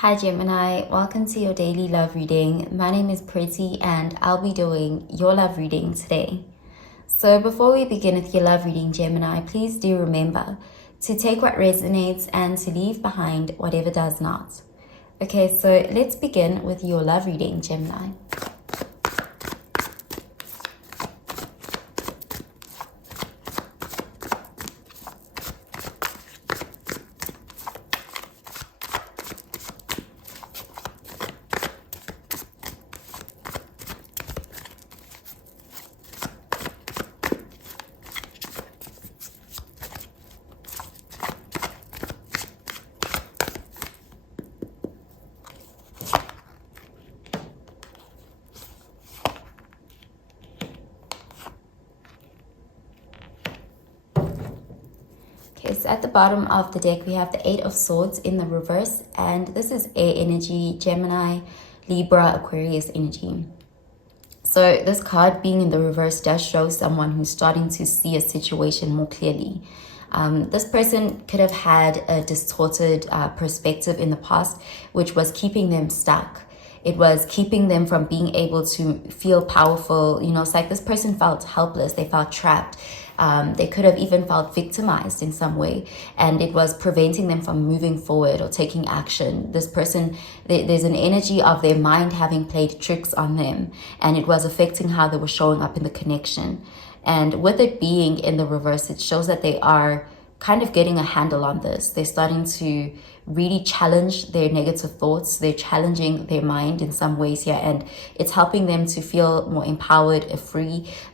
Hi Gemini, welcome to your daily love reading. My name is Pretty and I'll be doing your love reading today. So before we begin with your love reading, Gemini, please do remember to take what resonates and to leave behind whatever does not. Okay, so let's begin with your love reading, Gemini. Okay, so at the bottom of the deck, we have the Eight of Swords in the reverse, and this is air energy, Gemini, Libra, Aquarius energy. So this card being in the reverse does show someone who's starting to see a situation more clearly. This person could have had a distorted perspective in the past, which was keeping them stuck. It was keeping them from being able to feel powerful. You know, it's like this person felt helpless. They felt trapped. They could have even felt victimized in some way, and it was preventing them from moving forward or taking action. This person, there's an energy of their mind having played tricks on them, and it was affecting how they were showing up in the connection. And with it being in the reverse, it shows that they are kind of getting a handle on this. They're starting to really challenge their negative thoughts. They're challenging their mind in some ways here, and it's helping them to feel more empowered,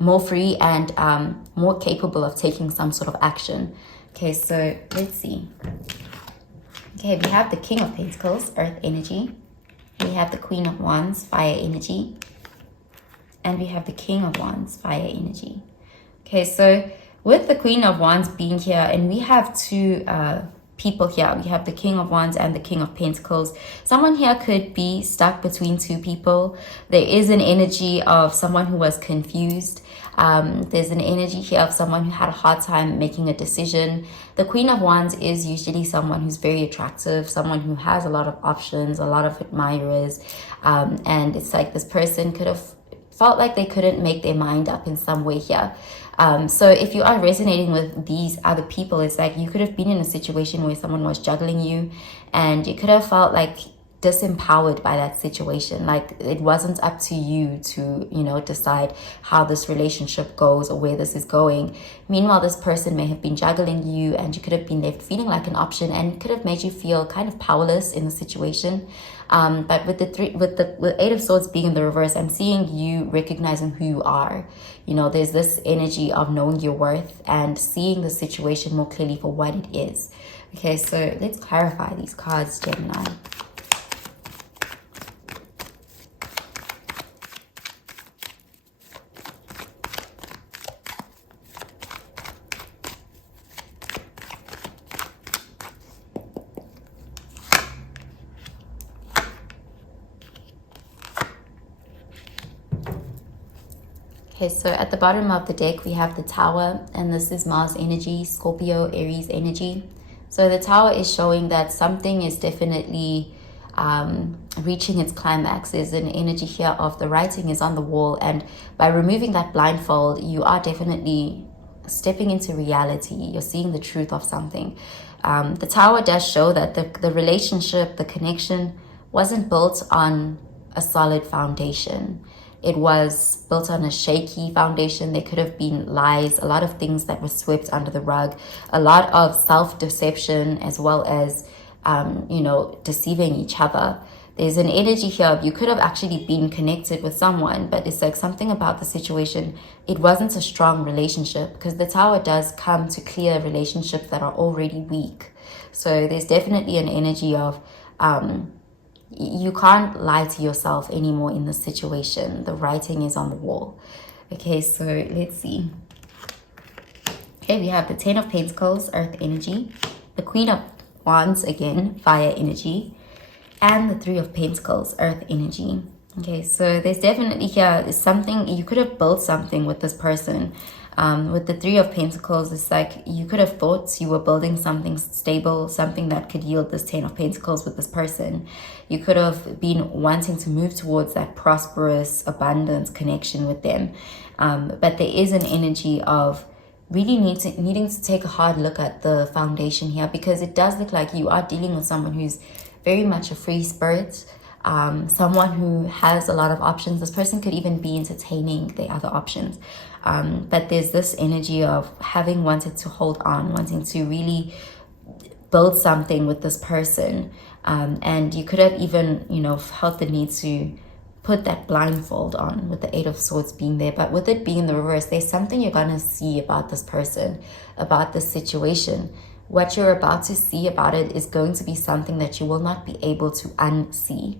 more free, and more capable of taking some sort of action. Okay, so let's see. Okay, we have the King of Pentacles, Earth energy. We have the Queen of Wands, Fire energy. And we have the King of Wands, Fire energy. Okay, so with the Queen of Wands being here, and we have two people here. We have the King of Wands and the King of Pentacles. Someone here could be stuck between two people. There is an energy of someone who was confused. There's an energy here of someone who had a hard time making a decision. The Queen of Wands is usually someone who's very attractive, someone who has a lot of options, a lot of admirers. And it's like this person could have felt like they couldn't make their mind up in some way here. So if you are resonating with these other people, it's like you could have been in a situation where someone was juggling you, and you could have felt like disempowered by that situation. Like it wasn't up to you to, you know, decide how this relationship goes or where this is going. Meanwhile, this person may have been juggling you, and you could have been left feeling like an option, and it could have made you feel kind of powerless in the situation. But with the Eight of Swords being in the reverse, I'm seeing you recognizing who you are. You know, there's this energy of knowing your worth and seeing the situation more clearly for what it is. Okay, so let's clarify these cards, Gemini. Okay, so at the bottom of the deck, we have the Tower, and this is Mars energy, Scorpio, Aries energy. So the Tower is showing that something is definitely reaching its climax. There's an energy here of the writing is on the wall, and by removing that blindfold, you are definitely stepping into reality. You're seeing the truth of something. The Tower does show that the relationship, the connection, wasn't built on a solid foundation. It was built on a shaky foundation. There could have been lies, a lot of things that were swept under the rug, a lot of self-deception, as well as, you know, deceiving each other. There's an energy here. You could have actually been connected with someone, but it's like something about the situation. It wasn't a strong relationship, because the Tower does come to clear relationships that are already weak. So there's definitely an energy of, you can't lie to yourself anymore in this situation. The writing is on the wall. Okay, so let's see. Okay, we have the Ten of Pentacles, Earth energy. The Queen of Wands, again, Fire energy. And the Three of Pentacles, Earth energy. Okay, so there's definitely here is something, you could have built something with this person. With the Three of Pentacles, it's like you could have thought you were building something stable, something that could yield this Ten of Pentacles with this person. You could have been wanting to move towards that prosperous, abundant connection with them. But there is an energy of really needing to take a hard look at the foundation here, because it does look like you are dealing with someone who's very much a free spirit, someone who has a lot of options. This person could even be entertaining the other options. But there's this energy of having wanted to hold on, wanting to really build something with this person. And you could have even, felt the need to put that blindfold on with the Eight of Swords being there. But with it being in the reverse, there's something you're going to see about this person, about this situation. What you're about to see about it is going to be something that you will not be able to unsee.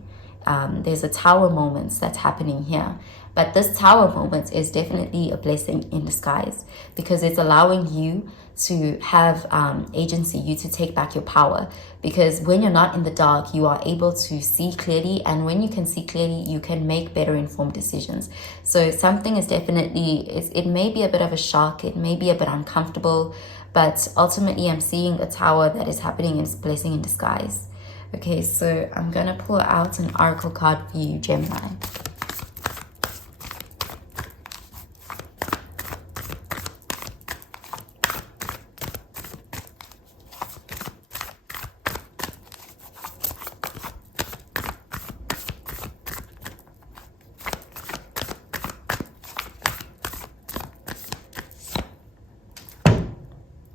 There's a tower moment that's happening here. But this tower moment is definitely a blessing in disguise, because it's allowing you to have agency, you to take back your power. Because when you're not in the dark, you are able to see clearly. And when you can see clearly, you can make better informed decisions. So something is definitely, it may be a bit of a shock. It may be a bit uncomfortable. But ultimately, I'm seeing a tower that is happening and it's a blessing in disguise. Okay, so I'm going to pull out an oracle card for you, Gemini.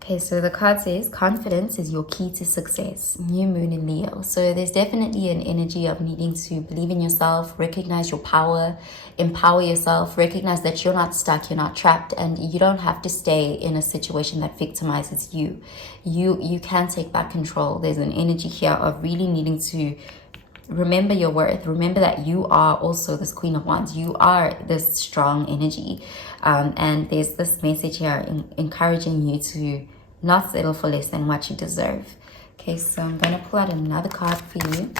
Okay, so the card says, confidence is your key to success. New moon in Leo. So there's definitely an energy of needing to believe in yourself, recognize your power, empower yourself, recognize that you're not stuck, you're not trapped, and you don't have to stay in a situation that victimizes you. You can take back control. There's an energy here of really needing to remember your worth. Remember that you are also this Queen of Wands. You are this strong energy. And there's this message here encouraging you to not settle for less than what you deserve. Okay, so I'm going to pull out another card for you.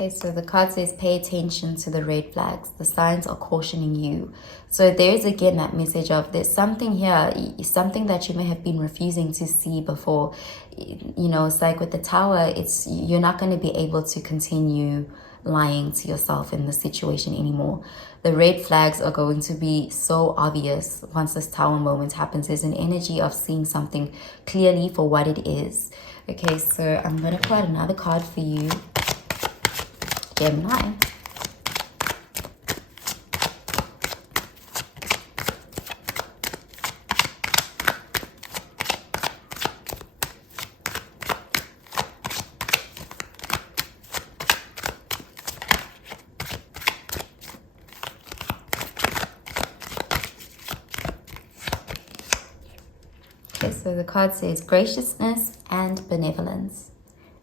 Okay, so the card says, pay attention to the red flags. The signs are cautioning you. So there's again that message of there's something here, something that you may have been refusing to see before. It's like with the tower, you're not going to be able to continue lying to yourself in this situation anymore. The red flags are going to be so obvious once this tower moment happens. There's an energy of seeing something clearly for what it is. Okay, so I'm going to pull out another card for you, Gemini. Okay, so the card says graciousness and benevolence.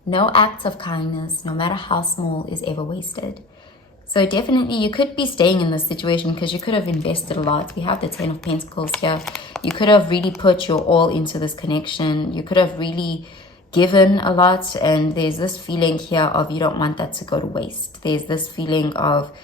No act of kindness, no matter how small, is ever wasted. So definitely you could be staying in this situation because you could have invested a lot. We have the Ten of Pentacles here. You could have really put your all into this connection. You could have really given a lot. And there's this feeling here of you don't want that to go to waste. There's this feeling of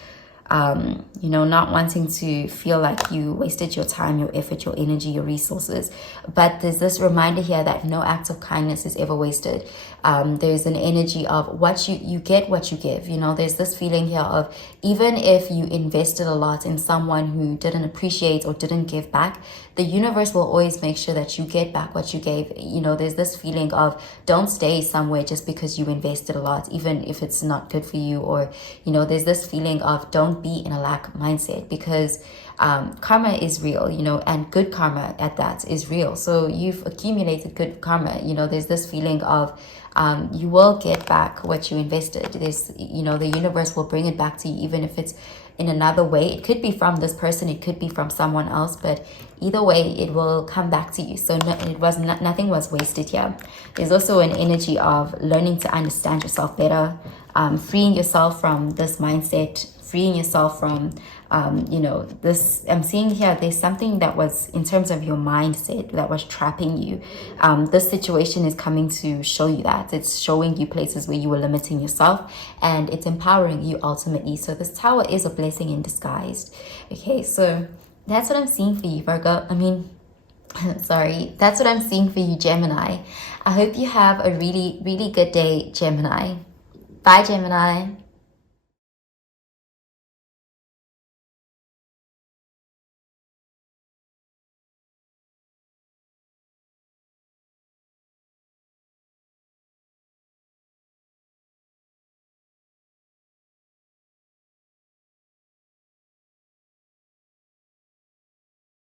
not wanting to feel like you wasted your time, your effort, your energy, your resources. But there's this reminder here that no act of kindness is ever wasted. There's an energy of what you get, what you give. There's this feeling here of even if you invested a lot in someone who didn't appreciate or didn't give back, the universe will always make sure that you get back what you gave. There's this feeling of don't stay somewhere just because you invested a lot, even if it's not good for you. Or, there's this feeling of don't don't be in a lack mindset, because karma is real, you know, and good karma at that is real. So you've accumulated good karma. You know, there's this feeling of you will get back what you invested. There's, you know, the universe will bring it back to you, even if it's in another way. It could be from this person, it could be from someone else, but either way it will come back to you. So nothing was wasted here. There's also an energy of learning to understand yourself better, freeing yourself from this mindset, freeing yourself from you know, this, I'm seeing here, there's something that was in terms of your mindset that was trapping you. This situation is coming to show you that. It's showing you places where you were limiting yourself, and it's empowering you ultimately. So this Tower is a blessing in disguise. Okay, so that's what I'm seeing for you, Virgo. I mean, sorry, that's what I'm seeing for you, Gemini. I hope you have a really, really good day, Gemini. Bye, Gemini.